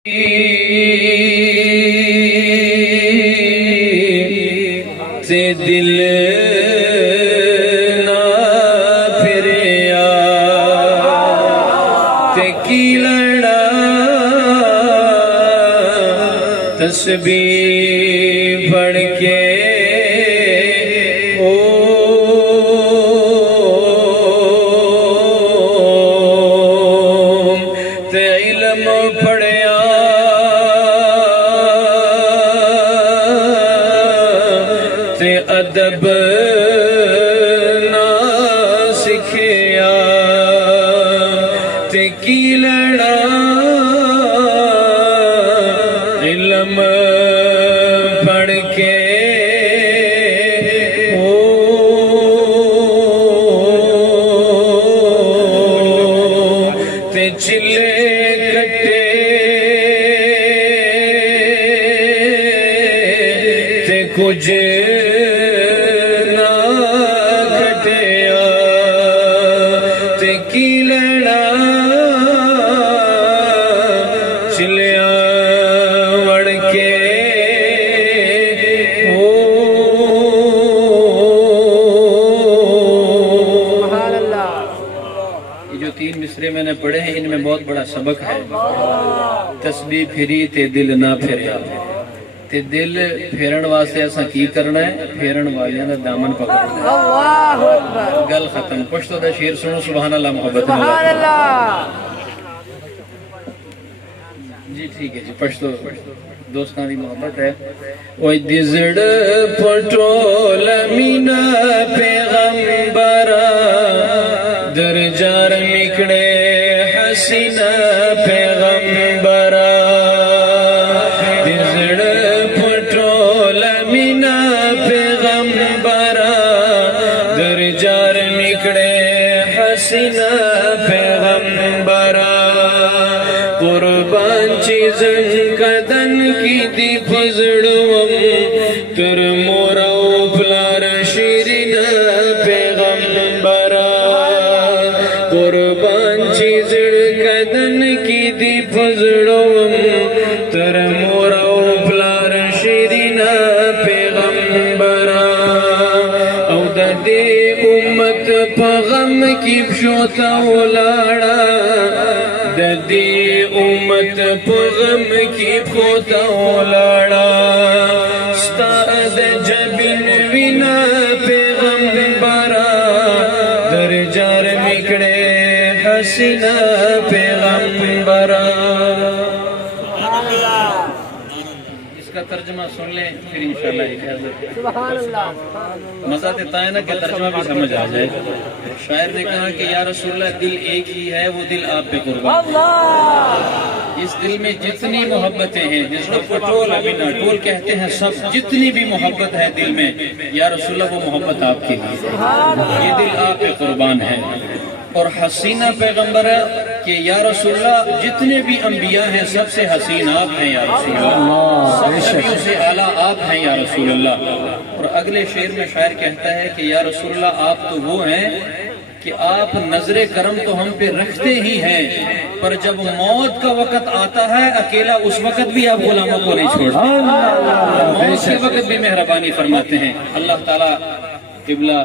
سے دل نہ پھریا تے کی لڑا تسبیح پڑھ کے تے علم پڑھیا تے ادب نہ سکھیا تے کی لڑا علم پڑھ کے تے چلے کٹے تے کچھ نہ کھٹیا تے کی لڑا چلیا وڑ کے یہ جو 3 مصرے میں نے پڑھے ہیں ان میں بہت بڑا سبق ہے۔ تسبیح پھری تے دل نہ پھریا تے دل پھیرن واسطے ایسا کی کرنا ہے، پھیرن والیاں دا دامن پکڑنا ہے۔ اللہ اکبر، گل ختم۔ پشتو دا شیر سنو، سبحان اللہ، محبت سبحان اللہ۔ جی ٹھیک ہے جی، پشتو دوستان دی محبت ہے۔ اوہ دزڑ پٹول مینا پیغمبرا در جار مکڑے حسینہ پیغمبرا دزڑ پٹول مینا پیغمبرا در جار مکڑے حسینہ پیغمبرا قربان چیزن کدن کی دی پزڑوم تر مورا پلار شیرین پیغمبرا قربان چیزن کدن کی دی پزڑوم تر مورا پلار شیرین پیغمبرا او دا دے امت پغم کی پشوتا اولاڑا دی امت پغم کی پوتا اولاڑا ستاد جبن وینا پیغمبرا در جار مکڑے حسینہ پیغمبرا۔ اس کا ترجمہ سن لیں پھر انشاءاللہ اجازت ہے۔ سبحان اللہ۔ مزہ دیتا ہے نا کہ ترجمہ بھی سمجھ آ جائے۔ شاعر نے کہا کہ یا رسول اللہ دل ایک ہی ہے، وہ دل آپ پہ قربان۔ اس دل میں جتنی محبتیں ہیں، جس کو ٹول ابھی نہ ٹول کہتے ہیں، سب جتنی بھی محبت ہے دل میں، یا رسول اللہ وہ محبت آپ کی ہے، یہ دل آپ پہ قربان ہے۔ اور حسینہ پیغمبر ہے کہ یا رسول اللہ جتنے بھی انبیاء ہیں سب سے حسین آپ ہیں یا رسول اللہ، سب نبیوں سے اعلیٰ آپ ہیں یا رسول اللہ۔ اور اگلے شعر میں شاعر کہتا ہے کہ یا رسول اللہ آپ تو وہ ہیں کہ آپ نظر کرم تو ہم پہ رکھتے ہی ہیں، پر جب موت کا وقت آتا ہے اکیلا اس وقت بھی آپ غلاموں کو نہیں چھوڑتے، موت کے وقت بھی مہربانی فرماتے ہیں۔ اللہ تعالیٰ قبلہ